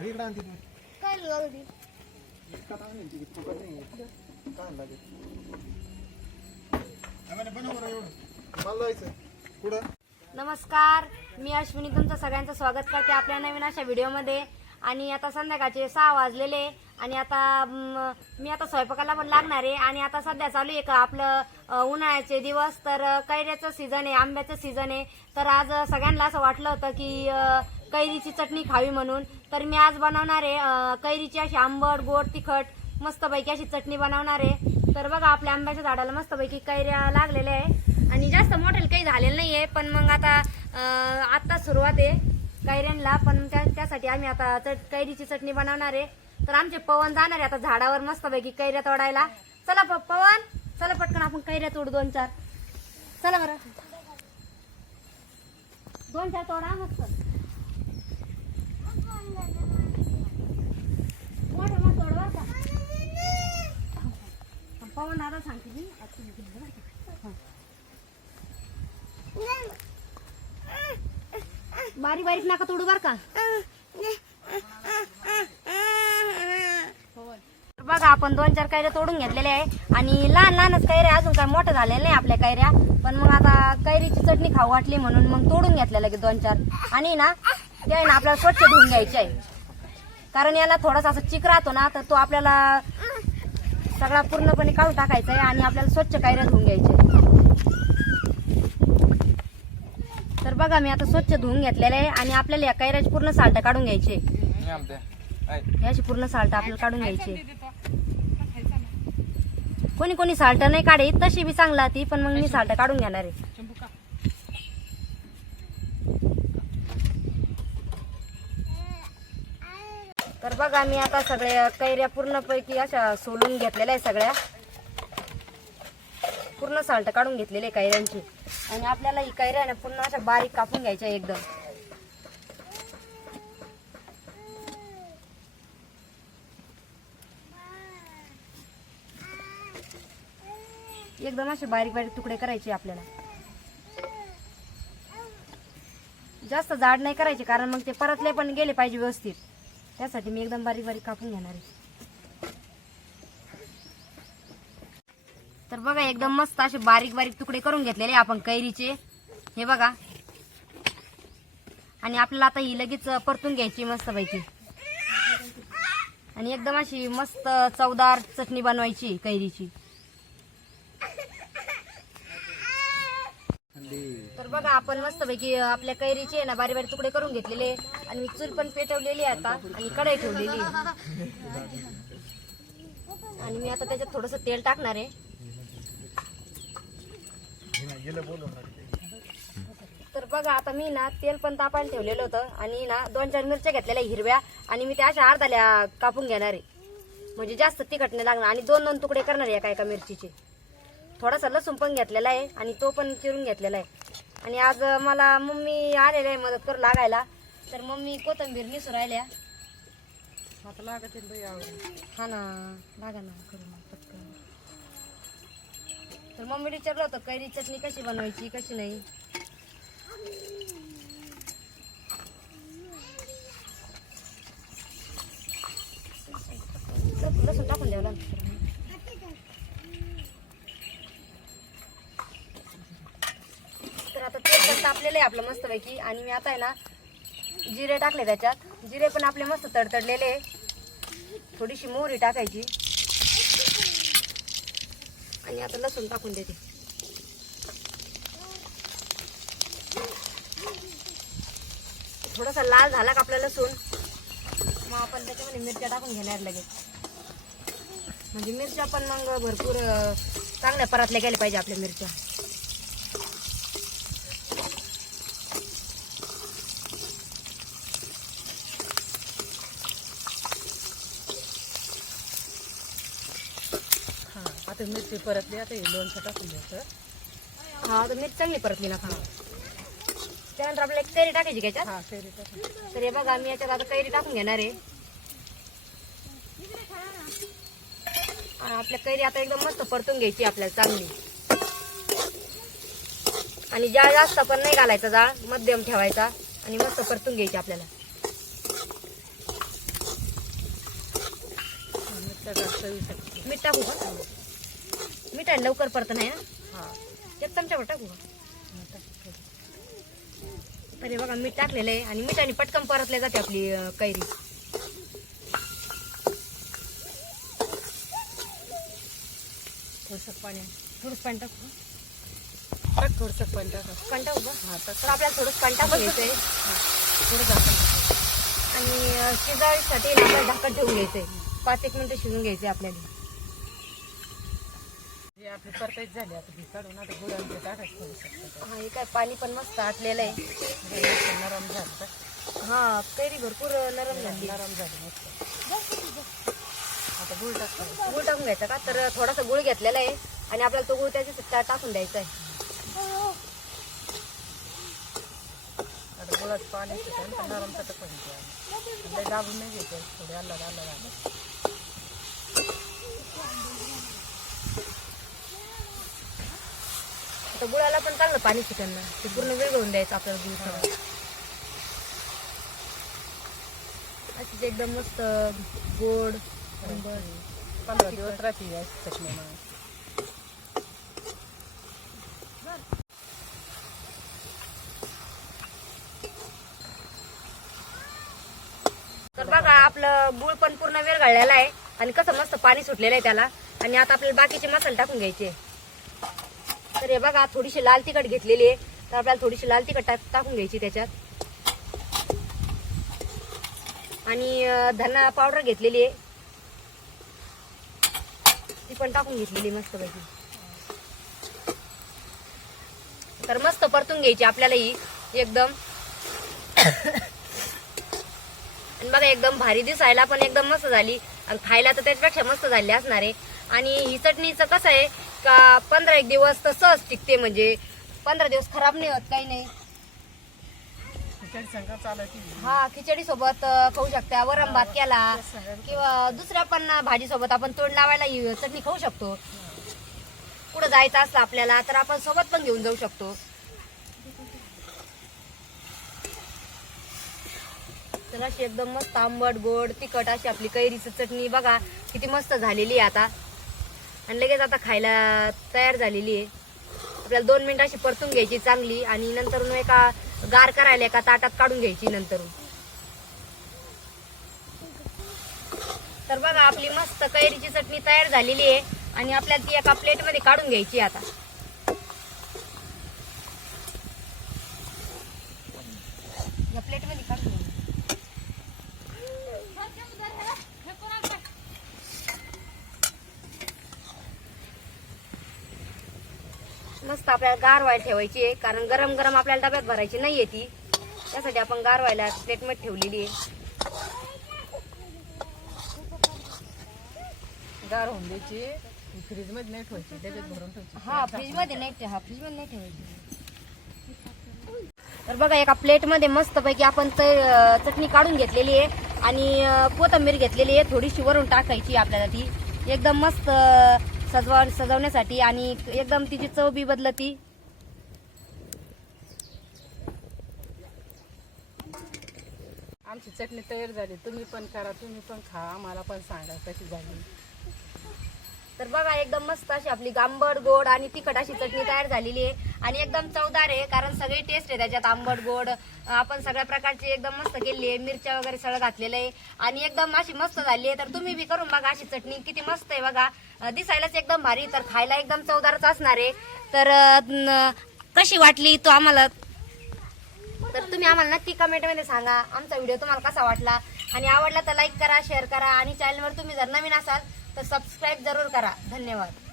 इकडे आणते तू काय लागली इतका आणेल ती फुकट नाही आहे. काय लागेल आम्हाला बनव बरं एवढं. मला जायचं कुठं? नमस्कार मी अश्विनी. तुमचं सगळ्यांचं स्वागत करते आपल्या नवीन अशा व्हिडिओमध्ये. आणि आता संध्याकाळचे सहा वाजलेले आणि आता म, मी आता स्वयंपाकाला पण लागणार आहे. आणि आता सध्या चालू आहे का आपलं अ, उन्हाळ्याचे दिवस. तर अ, कैऱ्याचं सीझन आहे आंब्याचं सीझन आहे. तर आज सगळ्यांना असं वाटलं होतं की अ, कैरीची चटणी खावी म्हणून. तर मी आज बनवणार आहे कैरीची अशी आंबट गोड तिखट मस्तपैकी अशी चटणी बनवणार आहे. तर बघा आपल्या आंब्याच्या झाडाला मस्तपैकी कैऱ्या लागलेल्या आहे. आणि जास्त मोठेल काही झालेलं नाही आहे पण मग आता आत्ता सुरुवात आहे कैऱ्यांना पण त्या त्यासाठी आम्ही आता चट कैरीची चटणी बनवणार आहे. तर आमचे पवन जाणार आहे आता झाडावर मस्तपैकी कैऱ्या तोडायला. चला प- पवन चला पटकन आपण कैऱ्या तोडू दोन चार. चला बरं. दोन चार तोडा मस्त मोठं मोठं तोड बरं का पवन दादा सांगते मी बारीक बारीक नका तोडू बर का. बघा आपण दोन चार कैऱ्या तोडून घेतलेल्या आहे. आणि लहान लहानच कैऱ्या अजून काय मोठं झालेलं नाही आपल्या कैऱ्या. पण मग आता कैरीची चटणी खाऊ वाटली म्हणून मग तोडून घेतल्या की दोन चार. आणि ना ते आहे ना आपल्याला स्वच्छ धुवून घ्यायचे आहे कारण याला थोडासा असं चिक राहतो ना तर तो आपल्याला सगळा पूर्णपणे काढून टाकायचा आहे आणि आपल्याला स्वच्छ कैऱ्या धुवून घ्यायच्या. आहे. तर बघा मी आता स्वच्छ धुवून घेतलेले आहे आणि आपल्याला या कैऱ्याची पूर्ण साल्ट काढून घ्यायचे याची पूर्ण साल्ट आपल्याला काढून घ्यायची कोणी कोणी साल्ट नाही काढे तशी बी चांगला ती पण मग मी साल्ट काढून घेणार आहे. तर बघा मी आता सगळ्या कैऱ्या पूर्णपैकी अशा सोलून घेतलेल्या आहे सगळ्या. पूर्ण साल्ट काढून घेतलेले आहे कैऱ्यांची. आणि आपल्याला ही कैऱ्या ना पूर्ण अशा बारीक कापून घ्यायच्या एकदम. एकदम असे बारीक बारीक तुकडे करायचे आपल्याला. जास्त जाड नाही करायचे कारण मग ते परतले पण गेले पाहिजे व्यवस्थित. त्यासाठी मी एकदम बारीक बारीक कापून घेणार आहे. तर बघा एकदम मस्त असे बारीक बारीक तुकडे करून घेतलेले आपण कैरीचे. हे बघा. आणि आपल्याला आता ही लगेच परतून घ्यायची मस्त पैकी आणि एकदम अशी मस्त चवदार चटणी बनवायची कैरीची तर बघा आपण मस्तपैकी आपल्या कैरीचे आहे ना बारी बारीक तुकडे करून घेतलेले. आणि मी चूल पण पेटवलेली आहे आता आणि कढई ठेवलेली आणि मी आता त्याच्यात थोडस तेल टाकणार आहे. तर बघा आता मी ना तेल पण तापायला ठेवलेलं होतं. आणि ना दोन चार मिरच्या घेतलेल्या हिरव्या. आणि मी त्या अशा अर्धाल्या कापून घेणार आहे. म्हणजे जास्त तिखट नाही लागणार. आणि दोन दोन तुकडे करणार आहे एका एका मिरचीचे. थोडासा लसूण पण घेतलेला आहे. आणि तो पण चिरून घेतलेला आहे. आणि आज मला मम्मी आलेल्या आहे मदत करू लागायला. तर मम्मी कोथंबीर निसू राहिल्या. आता लागत हा ना लागा ना करू पटकन. तर मम्मी विचारलं होतं कैरी चटणी कशी बनवायची कशी नाही लसूण टाकून द्यावं लागतं तर आता तेल पण आहे आपलं मस्तपैकी. आणि मी आता आहे ना जिरे टाकले त्याच्यात. जिरे पण आपले मस्त तडतडलेले आहे. थोडीशी मोहरी टाकायची. आणि आता लसूण टाकून देते. थोडासा लाल झाला का आपला लसूण मग आपण त्याच्यामध्ये मिरच्या टाकून घेणार लगेच. म्हणजे मिरच्या पण मग भरपूर चांगल्या परातल्या गेल्या पाहिजे आपल्या मिरच्या. आता मिरची परतली आता हे लोणचं टाकून द्यायचं हा तर मिरची चांगली परतली ना. खा त्यानंतर आपल्याला एक कैरी टाकायची का याच्यात? हा कैरी टाकून. तर हे बघा मी याच्यात आता कैरी टाकून घेणार आहे. आणि आपल्या कैरी आता एकदम मस्त परतून घ्यायची आपल्याला चांगली. आणि जाळ जास्त पण नाही घालायचा जाळ मध्यम ठेवायचा आणि मस्त परतून घ्यायची आपल्याला. मीठ टाकू का? मीठ आहे लवकर परत नाही ना हा. एक चमच्यावर टाकू. तरी बघा मीठ टाकलेलं आहे आणि मिठाने पटकन परतले जाते आपली कैरी. थोडंसं पाणी थोडंच पाणी टाकू थोडंसं पाणी टाका. पाणी टाकू हा तर आपल्याला थोडंच पाणी टाकून घ्यायचंय. थोडं. आणि शिजायसाठी झाकण ठेवून घ्यायचंय. पाच एक मिनिटं शिजून घ्यायचे आपल्याला. आपली परताईच झाली आता ही काढून आता गुळांचे टाकायचं थोडंसं हा हे काय पाणी पण मस्त आटलेलं आहे. नरम झालं का? हा कैरी भरपूर नरम झाली. नरम झाली मस्त. आता गुळ टाकतो. गुळ टाकून घ्यायचा का? तर थोडासा गुळ घेतलेला आहे. आणि आपल्याला तो गुळ त्याच्यात टाकून द्यायचा आहे. आता गुळाचं पाणी सुटेल तर नरम चटक पाहिजे लय दाबून नाही घ्यायचं थोडे आल्ला आल्ला आल्ला आता गुळाला पण चांगलं पाणी सुटेल ना. ते पूर्ण वेगळं होऊन द्यायचं आपल्याला गुळ. अशीच एकदम मस्त गोड. पंधरा दिवस राहते तर बघा आपलं गुळ पण पूर्ण वेळ घाललेला आहे. आणि कसं मस्त पाणी सुटलेलं आहे त्याला. आणि आता आपल्याला बाकीचे मसाले टाकून घ्यायचे. तर हे बघा थोडीशी लाल तिखट घेतलेली आहे. तर आपल्याला थोडीशी लाल तिखट टाक- टाकून घ्यायची त्याच्यात. आणि धना पावडर घेतलेली आहे. ती पण टाकून घेतलेली मस्त पैकी तर मस्त परतून घ्यायची आपल्याला ही एकदम. आणि बघा एकदम भारी दिसायला पण एकदम मस्त झाली. आणि खायला तर त्याच्यापेक्षा मस्त झाली असणार आहे. आणि ही चटणीचं कसं आहे का पंधरा एक दिवस तर सहज टिकते म्हणजे. पंधरा दिवस खराब नाही होत काही नाही. खिचडी हा खिचडी सोबत खाऊ शकता. वरण भात केला किंवा दुसऱ्या पण भाजी सोबत आपण तोंड लावायला चटणी खाऊ शकतो. कुठं जायचं असलं आपल्याला तर आपण सोबत पण घेऊन जाऊ शकतो. तर अशी एकदम मस्त आंबट गोड तिखट अशी आपली कैरीची चटणी बघा किती मस्त झालेली आहे आता. आणि लगेच आता खायला तयार झालेली आहे. आपल्याला दोन मिनिटं अशी परतून घ्यायची चांगली आणि नंतर एका गार करायला एका ताटात काढून घ्यायची नंतर तर बघा आपली मस्त कैरीची चटणी तयार झालेली आहे आणि आपल्याला ती एका प्लेटमध्ये काढून घ्यायची आता या प्लेटमध्ये काढून घ्यायची. मस्त आपल्याला गार व्हायला ठेवायची आहे कारण गरम गरम आपल्याला डब्यात भरायची नाहीये ती. त्यासाठी आपण गार व्हायला प्लेटमध्ये ठेवलेली आहे. गार होऊन द्यायची. फ्रीजमध्ये नाही ठेवायची डब्यात भरून ठेवायची. हा फ्रीजमध्ये नाही हा फ्रीजमध्ये नाही ठेवायची. तर बघा एका प्लेटमध्ये मस्त पैकी आपण चटणी काढून घेतलेली आहे आणि कोथिंबीर घेतलेली आहे. थोडीशी वरून टाकायची आपल्याला ती. एकदम मस्त सजवा सजवण्यासाठी आणि एकदम तिची चव बी बदलती. आमची चटणी तयार झाली. तुम्ही पण करा तुम्ही पण खा आम्हाला पण सांगा कशी झाली. तर बघा एकदम मस्त अशी आपली गांबड गोड आणि तिखट अशी चटणी तयार झालेली आहे. आणि एकदम चवदार आहे कारण सगळी टेस्ट आहे त्याच्यात आंबट गोड. आपण सगळ्या प्रकारची एकदम मस्त केली आहे. मिरच्या वगैरे सगळं घातलेलं आहे. आणि एकदम अशी मस्त झाली आहे. तर तुम्ही बी करून बघा अशी चटणी किती मस्त आहे बघा. दिसायलाच एकदम भारी. तर खायला एकदम चवदारच असणार आहे. तर कशी वाटली तो आम्हाला? तर तुम्ही आम्हाला नक्की कमेंटमध्ये सांगा. आमचा व्हिडिओ तुम्हाला कसा वाटला? आणि आवडला तर लाईक करा शेअर करा. आणि चॅनलवर तुम्ही जर नवीन असाल तर सबस्क्राईब जरूर करा. धन्यवाद.